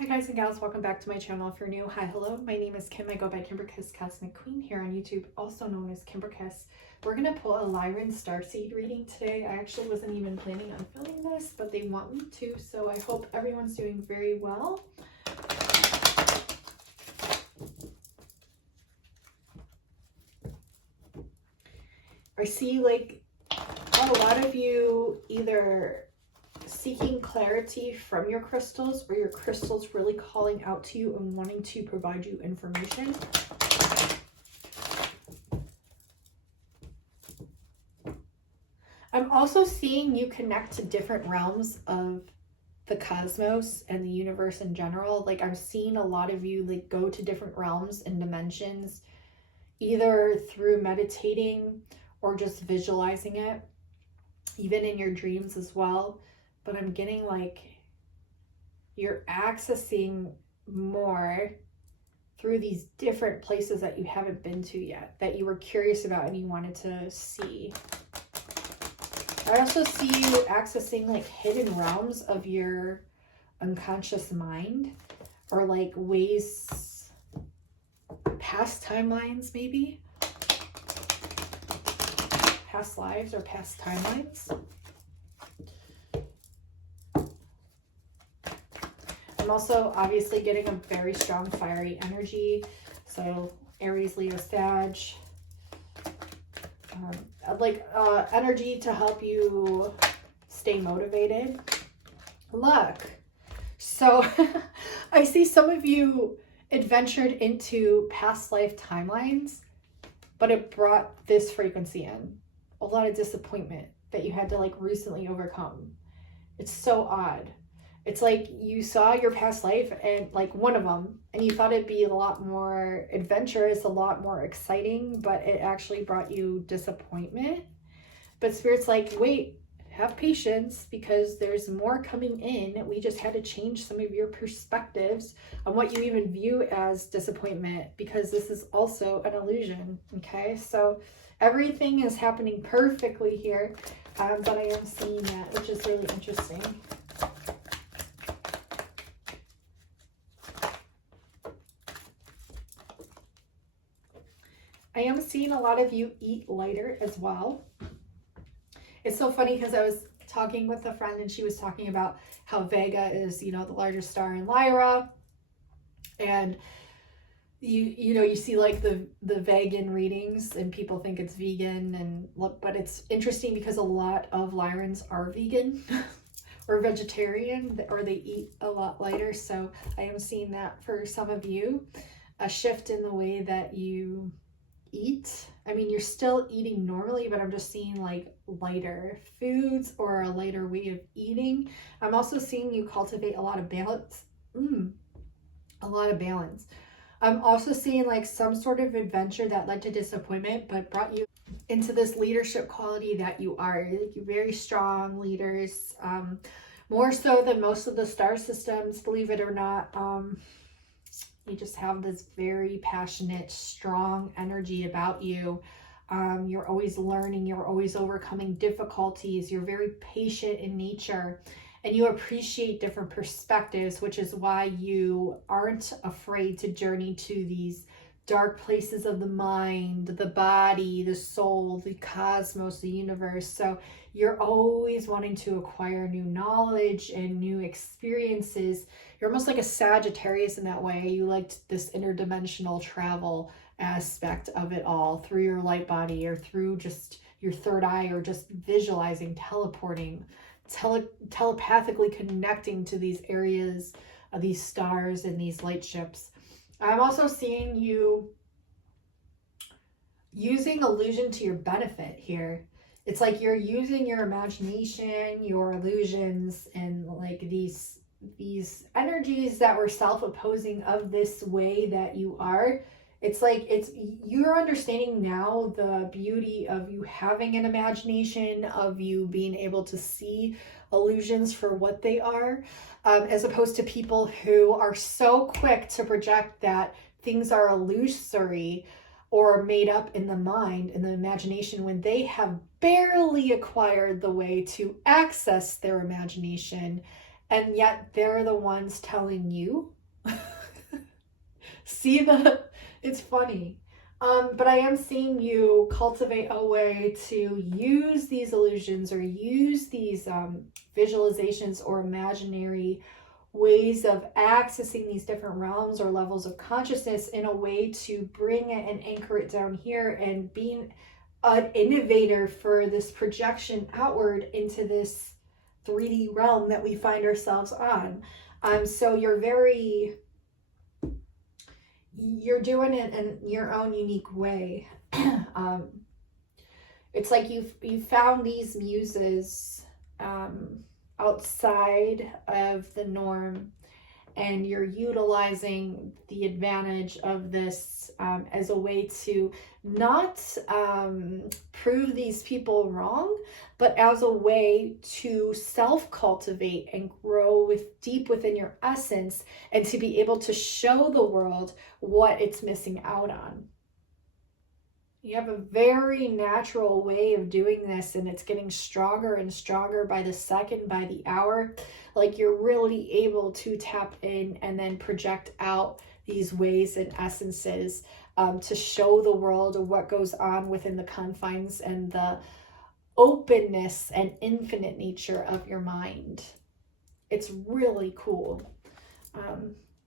Hi guys and gals, welcome back to my channel. If you're new, hi, hello, my name is Kim. I go by Kimberkiss Cosmic Queen here on YouTube, also known as Kimberkiss. We're going to pull a LYRAN Starseed reading today. I actually wasn't even planning on filming this, but they want me to, so I hope everyone's doing very well. I see like a lot of you either seeking clarity from your crystals or your crystals really calling out to you and wanting to provide you information. I'm also seeing you connect to different realms of the cosmos and the universe in general. Like I'm seeing a lot of you like go to different realms and dimensions, either through meditating or just visualizing it, even in your dreams as well. But I'm getting like you're accessing more through these different places that you haven't been to yet, that you were curious about and you wanted to see. I also see you accessing like hidden realms of your unconscious mind, or like ways, past timelines maybe, past lives or past timelines. I'm also obviously getting a very strong fiery energy, so Aries, Leo, Sag. Energy to help you stay motivated. Luck. So I see some of you adventured into past life timelines, but it brought this frequency in. A lot of disappointment that you had to like recently overcome. It's so odd. It's like you saw your past life and like one of them, and you thought it'd be a lot more adventurous, a lot more exciting, but it actually brought you disappointment. But Spirit's like, wait, have patience because there's more coming in. We just had to change some of your perspectives on what you even view as disappointment, because this is also an illusion. Okay, so everything is happening perfectly here, but I am seeing that, which is really interesting. I am seeing a lot of you eat lighter as well. It's so funny because I was talking with a friend and she was talking about how Vega is, you know, the largest star in Lyra. And you see like the vegan readings and people think it's vegan, and but it's interesting because a lot of Lyrans are vegan or vegetarian, or they eat a lot lighter. So I am seeing that for some of you, a shift in the way that you eat. I mean, you're still eating normally, but I'm just seeing like lighter foods or a lighter way of eating. I'm also seeing you cultivate a lot of balance. A lot of balance. I'm also seeing like some sort of adventure that led to disappointment, but brought you into this leadership quality that you are. You're very strong leaders, more so than most of the star systems, believe it or not. You just have this very passionate, strong energy about you. You're always learning. You're always overcoming difficulties. You're very patient in nature, and you appreciate different perspectives, which is why you aren't afraid to journey to these dark places of the mind, the body, the soul, the cosmos, the universe. So you're always wanting to acquire new knowledge and new experiences. You're almost like a Sagittarius in that way. You liked this interdimensional travel aspect of it all through your light body, or through just your third eye, or just visualizing, teleporting, telepathically connecting to these areas of these stars and these light ships. I'm also seeing you using illusion to your benefit here. It's like you're using your imagination, your illusions, and like these energies that were self-opposing of this way that you are. It's like you're understanding now the beauty of you having an imagination, of you being able to see illusions for what they are, as opposed to people who are so quick to project that things are illusory or made up in the mind, in the imagination, when they have barely acquired the way to access their imagination and yet they're the ones telling you. It's funny. But I am seeing you cultivate a way to use these illusions or use these visualizations or imaginary ways of accessing these different realms or levels of consciousness in a way to bring it and anchor it down here, and being an innovator for this projection outward into this 3D realm that we find ourselves on. So you're doing it in your own unique way. It's like you found these muses outside of the norm, and you're utilizing the advantage of this as a way to not prove these people wrong, but as a way to self-cultivate and grow deep within your essence, and to be able to show the world what it's missing out on. You have a very natural way of doing this, and it's getting stronger and stronger by the second, by the hour. Like, you're really able to tap in and then project out these ways and essences to show the world what goes on within the confines and the openness and infinite nature of your mind. It's really cool.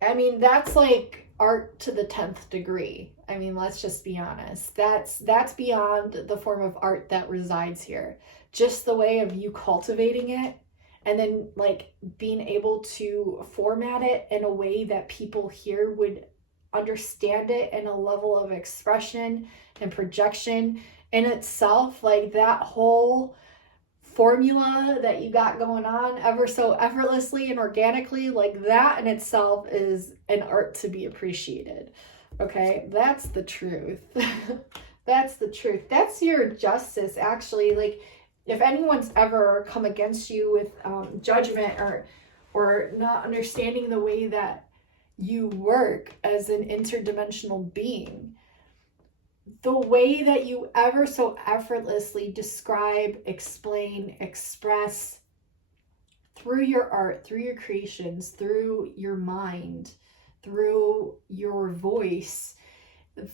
I mean, that's like art to the 10th degree. I mean, let's just be honest. That's beyond the form of art that resides here. Just the way of you cultivating it, and then like being able to format it in a way that people here would understand it in a level of expression and projection in itself. Like, that whole formula that you got going on ever so effortlessly and organically, like that in itself is an art to be appreciated. Okay, that's the truth. That's the truth. That's your justice, actually. Like, if anyone's ever come against you with judgment or not understanding the way that you work as an interdimensional being, the way that you ever so effortlessly describe, explain, express through your art, through your creations, through your mind, through your voice,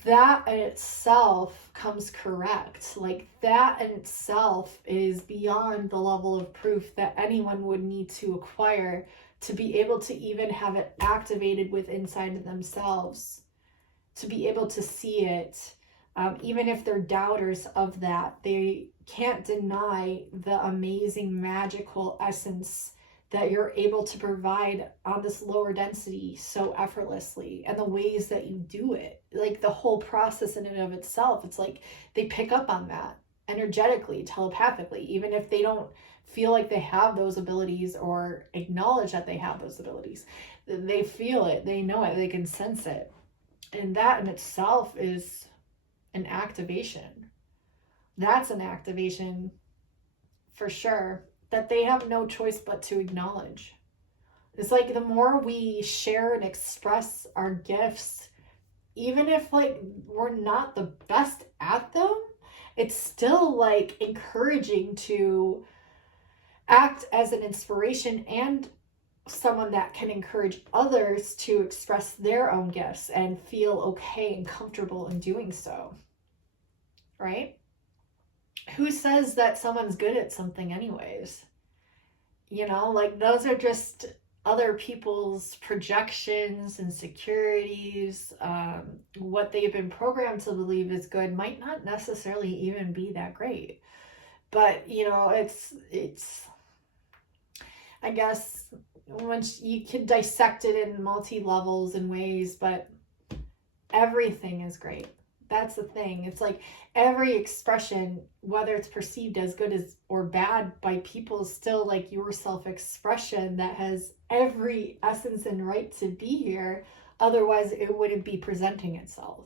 that in itself comes correct. Like, that in itself is beyond the level of proof that anyone would need to acquire to be able to even have it activated with inside of themselves, to be able to see it. Even if they're doubters of that, they can't deny the amazing magical essence that you're able to provide on this lower density so effortlessly, and the ways that you do it. Like, the whole process in and of itself, it's like they pick up on that energetically, telepathically, even if they don't feel like they have those abilities or acknowledge that they have those abilities. They feel it, they know it, they can sense it. And that in itself is an activation. That's an activation for sure, that they have no choice but to acknowledge. It's like, the more we share and express our gifts, even if like we're not the best at them, it's still like encouraging to act as an inspiration and someone that can encourage others to express their own gifts and feel okay and comfortable in doing so, right? Who says that someone's good at something anyways? You know, like, those are just other people's projections, insecurities. What they've been programmed to believe is good might not necessarily even be that great. But, you know, it's I guess once you can dissect it in multi-levels and ways, but everything is great. That's the thing. It's like every expression, whether it's perceived as good as or bad by people, is still like your self-expression that has every essence and right to be here. Otherwise, it wouldn't be presenting itself,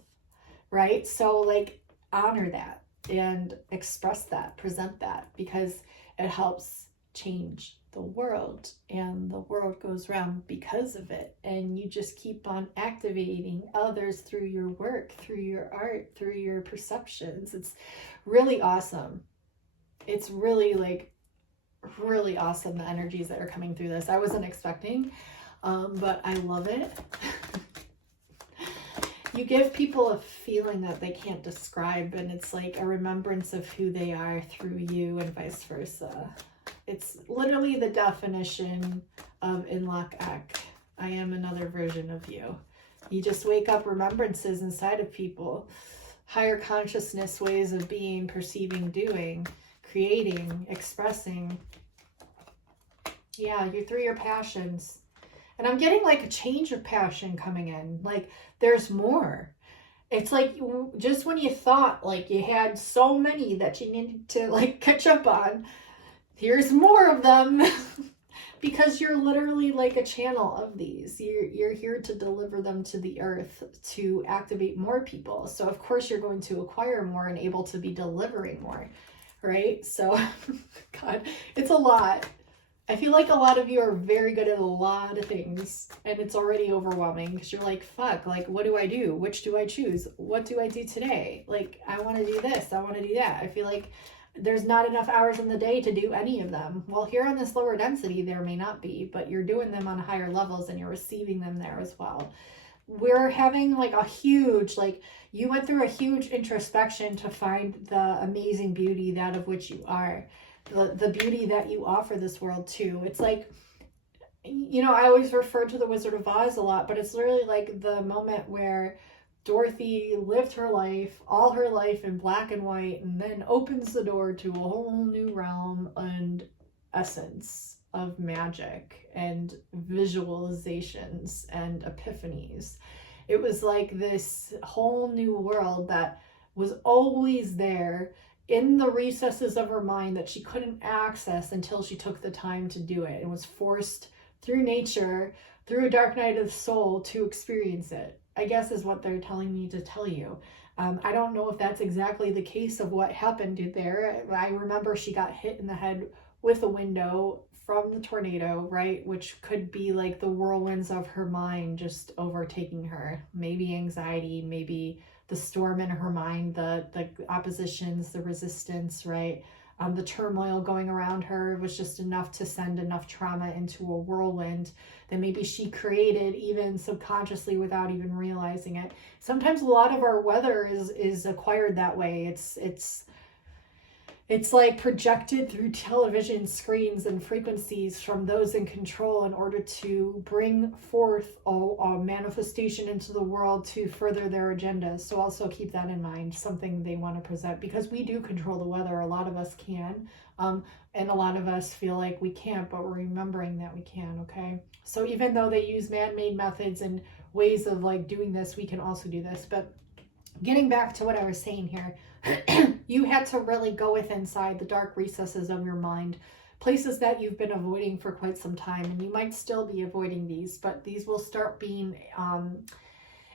right? So like, honor that and express that, present that, because it helps change the world, and the world goes round because of it. And you just keep on activating others through your work, through your art, through your perceptions. It's really awesome. It's really like really awesome, the energies that are coming through this. I wasn't expecting, but I love it. You give people a feeling that they can't describe, and it's like a remembrance of who they are through you and vice versa. It's literally the definition of Inlak Ek. I am another version of you. You just wake up remembrances inside of people. Higher consciousness ways of being, perceiving, doing, creating, expressing. Yeah, you're through your passions. And I'm getting like a change of passion coming in. Like there's more. It's like just when you thought like you had so many that you needed to like catch up on, here's more of them. Because you're literally like a channel of these. You're here to deliver them to the earth to activate more people. So of course you're going to acquire more and able to be delivering more, right? So God, it's a lot. I feel like a lot of you are very good at a lot of things, and it's already overwhelming because you're like, fuck, like, what do I do? Which do I choose? What do I do today? Like, I want to do this. I want to do that. I feel like there's not enough hours in the day to do any of them. Well, here on this lower density, there may not be, but you're doing them on higher levels and you're receiving them there as well. We're having like a huge, like, you went through a huge introspection to find the amazing beauty that of which you are. The beauty that you offer this world too. It's like, you know, I always refer to the Wizard of Oz a lot, but it's literally like the moment where Dorothy lived her life, all her life in black and white, and then opens the door to a whole new realm and essence of magic and visualizations and epiphanies. It was like this whole new world that was always there in the recesses of her mind that she couldn't access until she took the time to do it and was forced through nature, through a dark night of the soul to experience it, I guess is what they're telling me to tell you. I don't know if that's exactly the case of what happened there. I remember she got hit in the head with a window from the tornado, right? Which could be like the whirlwinds of her mind just overtaking her. Maybe anxiety, maybe the storm in her mind, the oppositions, the resistance, right? The turmoil going around her was just enough to send enough trauma into a whirlwind that maybe she created even subconsciously without even realizing it. Sometimes a lot of our weather is acquired that way. It's like projected through television screens and frequencies from those in control in order to bring forth a manifestation into the world to further their agendas. So also keep that in mind, something they want to present, because we do control the weather. A lot of us can, and a lot of us feel like we can't, but we're remembering that we can, okay? So even though they use man-made methods and ways of like doing this, we can also do this. But getting back to what I was saying here, you had to really go inside the dark recesses of your mind, places that you've been avoiding for quite some time, and you might still be avoiding these, but these will start being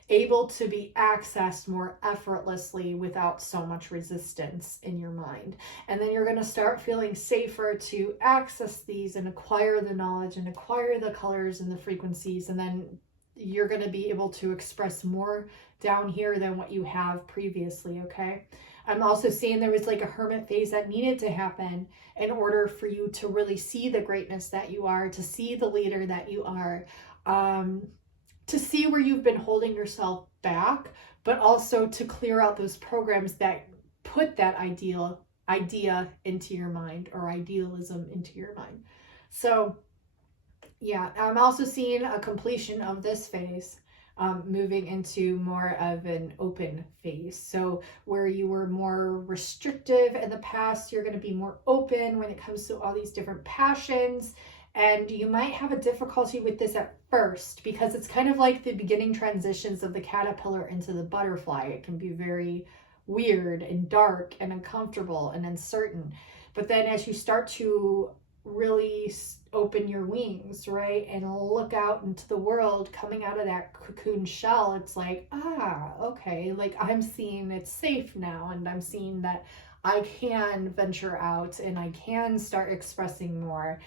able to be accessed more effortlessly without so much resistance in your mind. And then you're going to start feeling safer to access these and acquire the knowledge and acquire the colors and the frequencies, and then you're going to be able to express more down here than what you have previously, okay? I'm also seeing there was like a hermit phase that needed to happen in order for you to really see the greatness that you are, to see the leader that you are, to see where you've been holding yourself back, but also to clear out those programs that put that idea into your mind, or idealism into your mind. So yeah, I'm also seeing a completion of this phase, moving into more of an open phase. So where you were more restrictive in the past, you're going to be more open when it comes to all these different passions. And you might have a difficulty with this at first because it's kind of like the beginning transitions of the caterpillar into the butterfly. It can be very weird and dark and uncomfortable and uncertain. But then as you start to really open your wings, right, and look out into the world, coming out of that cocoon shell, it's like, okay, like I'm seeing it's safe now, and I'm seeing that I can venture out and I can start expressing more.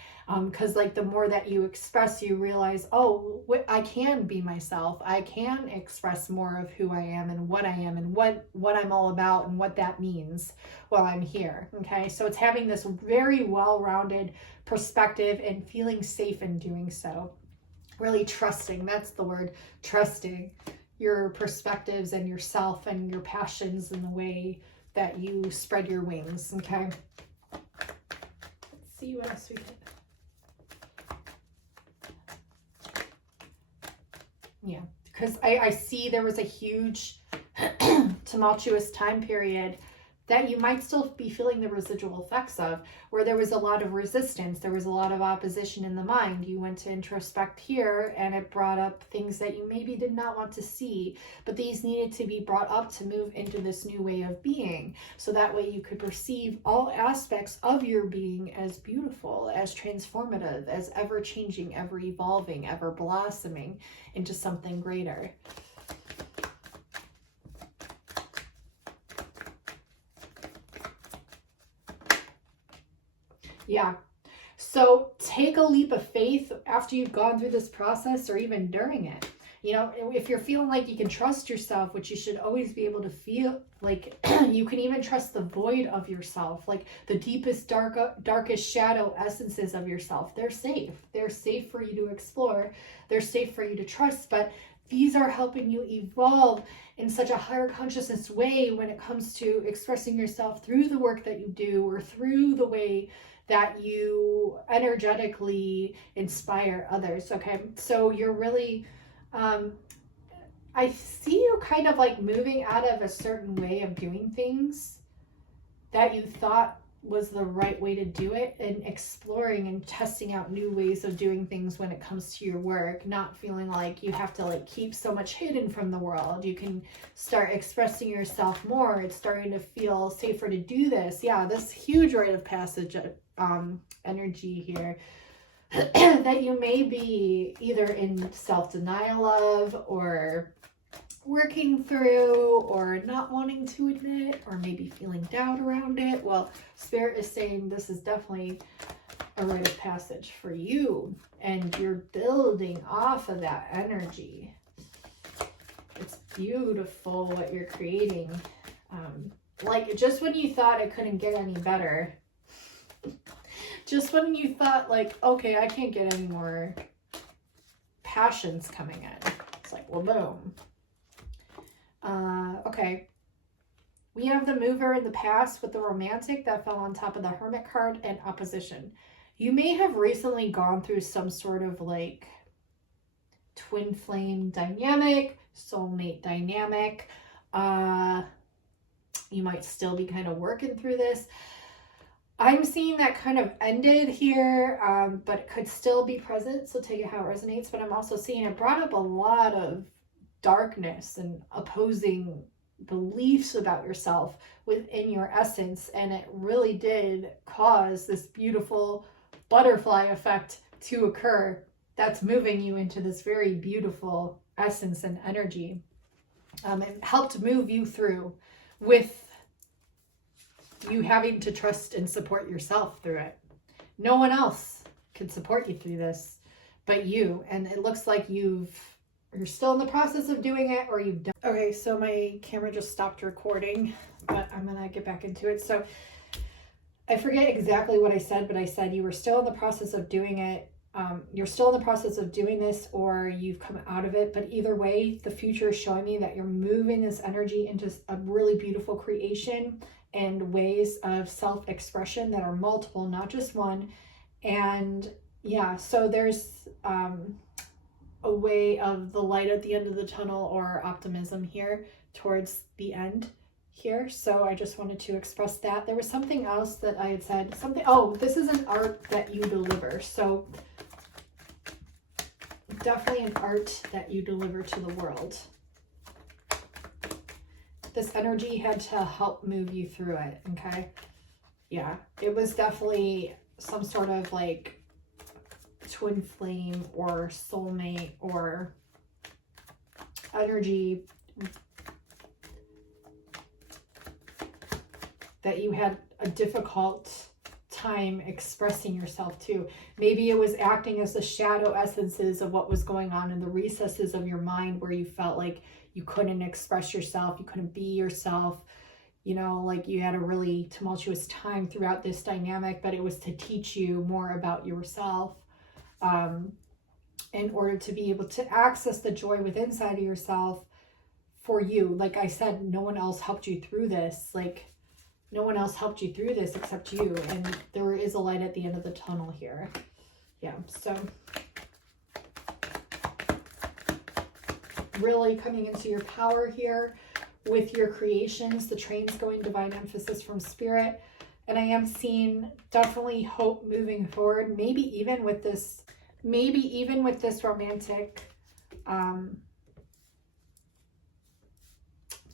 Because like the more that you express, you realize, oh, I can be myself. I can express more of who I am and what I am and what I'm all about and what that means while I'm here. Okay, so it's having this very well-rounded perspective and feeling safe in doing so. Really trusting, that's the word, trusting your perspectives and yourself and your passions and the way that you spread your wings. Okay, let's see what else we get. Yeah, because I see there was a huge tumultuous time period that you might still be feeling the residual effects of, where there was a lot of resistance, there was a lot of opposition in the mind. You went to introspect here and it brought up things that you maybe did not want to see, but these needed to be brought up to move into this new way of being. So that way you could perceive all aspects of your being as beautiful, as transformative, as ever changing, ever evolving, ever blossoming into something greater. Yeah. So take a leap of faith after you've gone through this process or even during it. You know, if you're feeling like you can trust yourself, which you should always be able to feel, like you can even trust the void of yourself, like the deepest, darkest shadow essences of yourself. They're safe. They're safe for you to explore. They're safe for you to trust. But these are helping you evolve in such a higher consciousness way when it comes to expressing yourself through the work that you do or through the way that you energetically inspire others. Okay, so you're really, I see you kind of like moving out of a certain way of doing things that you thought was the right way to do it, and exploring and testing out new ways of doing things when it comes to your work, not feeling like you have to like keep so much hidden from the world. You can start expressing yourself more. It's starting to feel safer to do this. Yeah, this huge rite of passage energy here that you may be either in self-denial of, or working through, or not wanting to admit, or maybe feeling doubt around it. Well, Spirit is saying this is definitely a rite of passage for you, and you're building off of that energy. It's beautiful what you're creating. Like just when you thought it couldn't get any better, just when you thought like, okay, I can't get any more passions coming in, it's like, well, boom. Okay, we have the mover in the past with the romantic that fell on top of the hermit card and opposition. You may have recently gone through some sort of like twin flame dynamic, soulmate dynamic. You might still be kind of working through this. I'm seeing that kind of ended here, but it could still be present, so take it how it resonates. But I'm also seeing it brought up a lot of darkness and opposing beliefs about yourself within your essence, and it really did cause this beautiful butterfly effect to occur that's moving you into this very beautiful essence and energy. It helped move you through, with you having to trust and support yourself through it. No one else can support you through this but you, and it looks like you're still in the process of doing it, or you've done. Okay, so my camera just stopped recording, but I'm gonna get back into it. So I forget exactly what I said, but I said you were still in the process of doing it. You're still in the process of doing this, or you've come out of it, but either way, the future is showing me that you're moving this energy into a really beautiful creation and ways of self-expression that are multiple, not just one. And yeah, so there's a way of the light at the end of the tunnel, or optimism here towards the end here. So I just wanted to express that. There was something else that I had said, oh, this is an art that you deliver. So definitely an art that you deliver to the world. This energy had to help move you through it, okay? Yeah, it was definitely some sort of like twin flame or soulmate or energy that you had a difficult time expressing yourself to. Maybe it was acting as the shadow essences of what was going on in the recesses of your mind, where you felt like you couldn't express yourself, you couldn't be yourself, you know, like you had a really tumultuous time throughout this dynamic, but it was to teach you more about yourself, in order to be able to access the joy within inside of yourself for you. Like I said, no one else helped you through this. Like, no one else helped you through this except you. And there is a light at the end of the tunnel here. Yeah, so really coming into your power here with your creations. The train's going divine emphasis from spirit. And I am seeing definitely hope moving forward. Maybe even with this romantic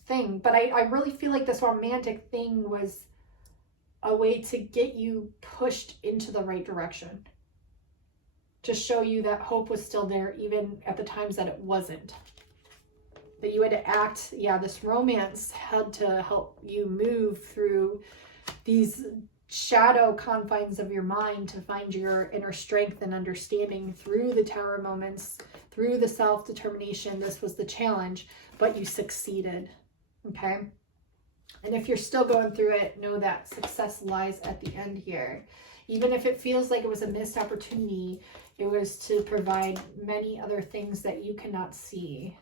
thing. But I really feel like this romantic thing was a way to get you pushed into the right direction, to show you that hope was still there even at the times that it wasn't, that you had to act. Yeah, this romance had to help you move through these shadow confines of your mind to find your inner strength and understanding through the tower moments, through the self-determination. This was the challenge, but you succeeded. Okay. And if you're still going through it, know that success lies at the end here. Even if it feels like it was a missed opportunity, it was to provide many other things that you cannot see.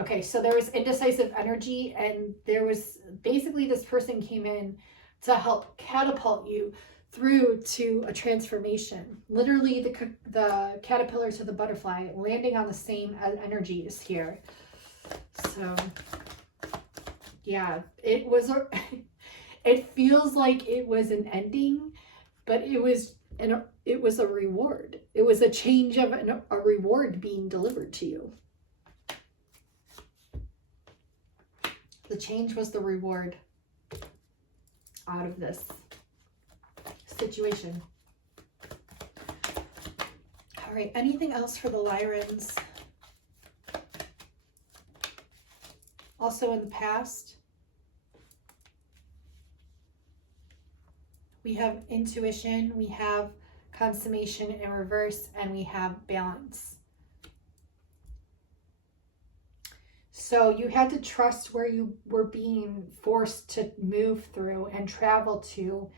Okay, so there was indecisive energy, and there was basically this person came in to help catapult you through to a transformation. Literally the caterpillar to the butterfly, landing on the same energies here. So yeah, it was it feels like it was an ending, but it was a reward. It was a change of a reward being delivered to you. The change was the reward out of this situation. All right, anything else for the Lyrans? Also in the past, we have intuition, we have consummation in reverse, and we have balance. So you had to trust where you were being forced to move through and travel to.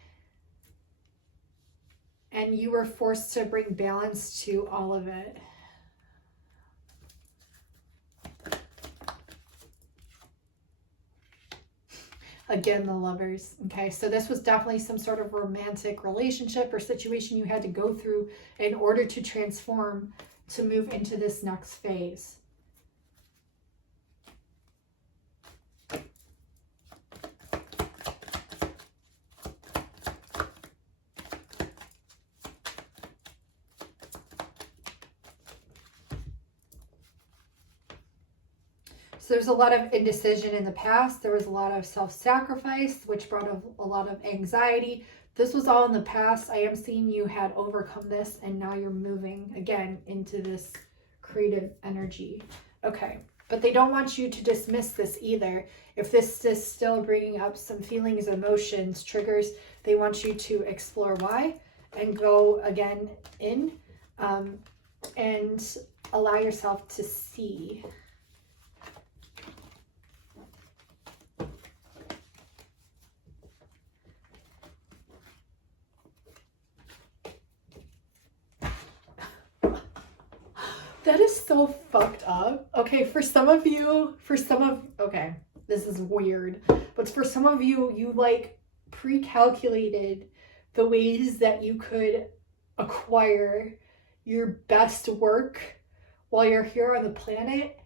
And you were forced to bring balance to all of it. Again, the Lovers. Okay, so this was definitely some sort of romantic relationship or situation you had to go through in order to transform, to move into this next phase. So there's a lot of indecision in the past. There was a lot of self-sacrifice, which brought a lot of anxiety. This was all in the past. I am seeing you had overcome this, and now you're moving again into this creative energy. Okay, but they don't want you to dismiss this either. If this is still bringing up some feelings, emotions, triggers, they want you to explore why and go again in and allow yourself to see. That is so fucked up. Okay, okay, this is weird, but for some of you, you like pre-calculated the ways that you could acquire your best work while you're here on the planet.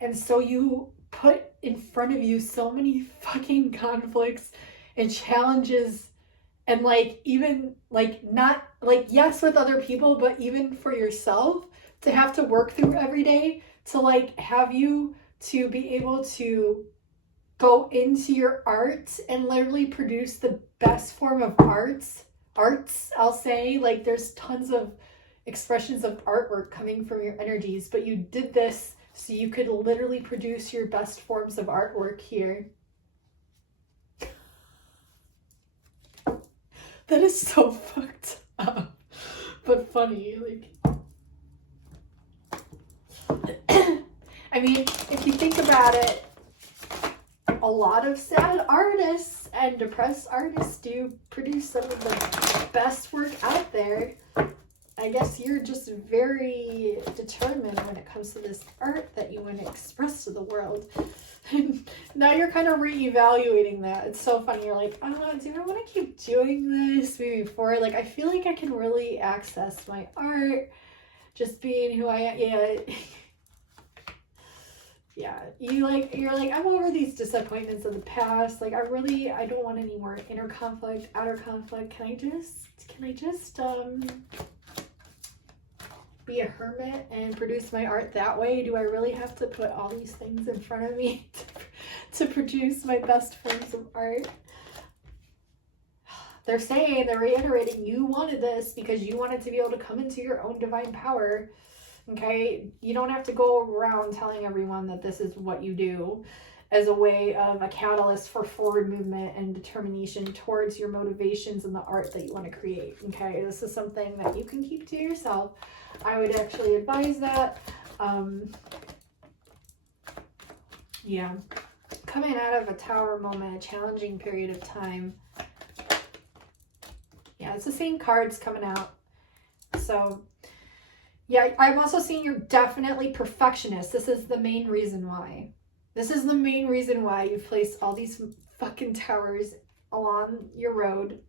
And so you put in front of you so many fucking conflicts and challenges, and like, even like, not like, yes, with other people, but even for yourself, to have to work through every day, to like have you to be able to go into your art and literally produce the best form of arts, I'll say. Like, there's tons of expressions of artwork coming from your energies, but you did this So you could literally produce your best forms of artwork here. That is so fucked up, but funny. Like, I mean, if you think about it, a lot of sad artists and depressed artists do produce some of the best work out there. I guess you're just very determined when it comes to this art that you want to express to the world. And now you're kind of reevaluating that. It's so funny. You're like, do I want to keep doing this moving forward? Like, I feel like I can really access my art just being who I am. Yeah. Yeah, you're like, I'm over these disappointments of the past. Like, I don't want any more inner conflict, outer conflict. Can I just be a hermit and produce my art that way? Do I really have to put all these things in front of me to produce my best forms of art? They're reiterating, you wanted this because you wanted to be able to come into your own divine power. Okay, you don't have to go around telling everyone that this is what you do as a way of a catalyst for forward movement and determination towards your motivations and the art that you want to create. Okay, this is something that you can keep to yourself. I would actually advise that. Yeah, coming out of a tower moment, a challenging period of time. Yeah, it's the same cards coming out. So yeah, I'm also seeing you're definitely perfectionist. This is the main reason why. This is the main reason why you've placed all these fucking towers along your road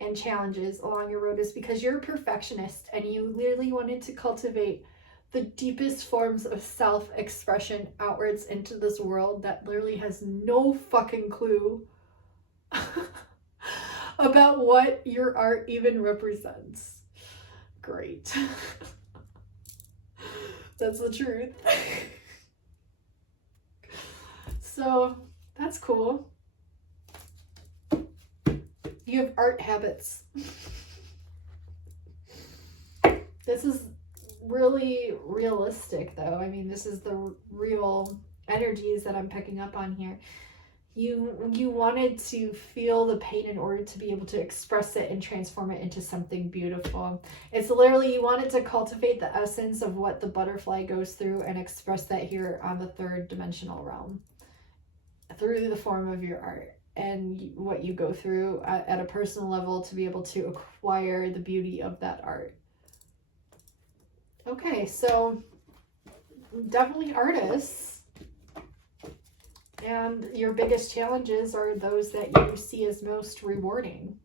and challenges along your road, is because you're a perfectionist and you literally wanted to cultivate the deepest forms of self-expression outwards into this world that literally has no fucking clue about what your art even represents. Great. That's the truth. So that's cool. You have art habits. This is really realistic though. I mean, this is the real energies that I'm picking up on here. You wanted to feel the pain in order to be able to express it and transform it into something beautiful. It's literally, you wanted to cultivate the essence of what the butterfly goes through and express that here on the third dimensional realm through the form of your art and what you go through at a personal level to be able to acquire the beauty of that art. Okay, so definitely artists. And your biggest challenges are those that you see as most rewarding.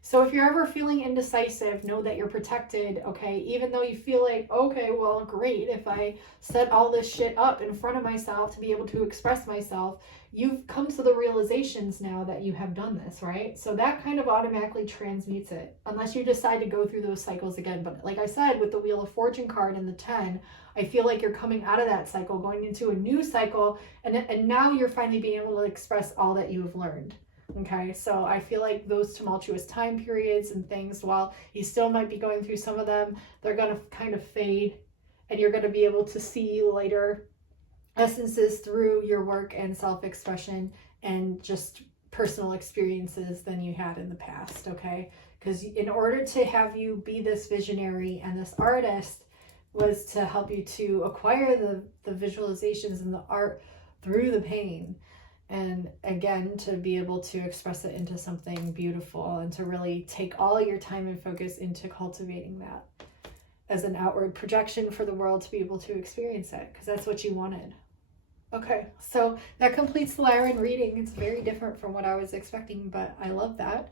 So if you're ever feeling indecisive, know that you're protected, okay? Even though you feel like, okay, well, great, if I set all this shit up in front of myself to be able to express myself, you've come to the realizations now that you have done this, right? So that kind of automatically transmutes it, unless you decide to go through those cycles again. But like I said, with the Wheel of Fortune card and the 10, I feel like you're coming out of that cycle, going into a new cycle, and now you're finally being able to express all that you have learned. Okay, so I feel like those tumultuous time periods and things, while you still might be going through some of them, they're going to kind of fade, and you're going to be able to see later essences through your work and self-expression and just personal experiences than you had in the past, okay? Because in order to have you be this visionary and this artist was to help you to acquire the visualizations and the art through the pain. And again, to be able to express it into something beautiful and to really take all your time and focus into cultivating that as an outward projection for the world to be able to experience it, because that's what you wanted. Okay, so that completes the LYRAN reading. It's very different from what I was expecting, but I love that.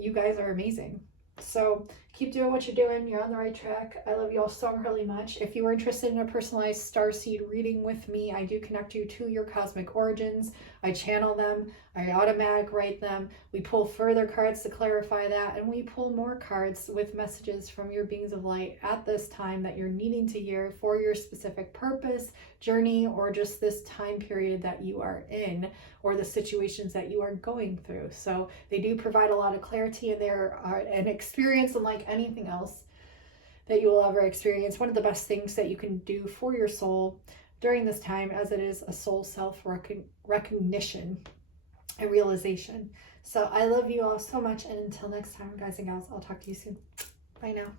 You guys are amazing. So keep doing what you're doing. You're on the right track. I love you all so really much. If you are interested in a personalized starseed reading with me, I do connect you to your cosmic origins. I channel them. I automatic write them. We pull further cards to clarify that, and we pull more cards with messages from your beings of light at this time that you're needing to hear for your specific purpose, journey, or just this time period that you are in, or the situations that you are going through. So they do provide a lot of clarity, and they're an experience unlike anything else that you will ever experience. One of the best things that you can do for your soul during this time, as it is a soul self-recognition and realization. So I love you all so much. And until next time, guys and gals, I'll talk to you soon. Bye now.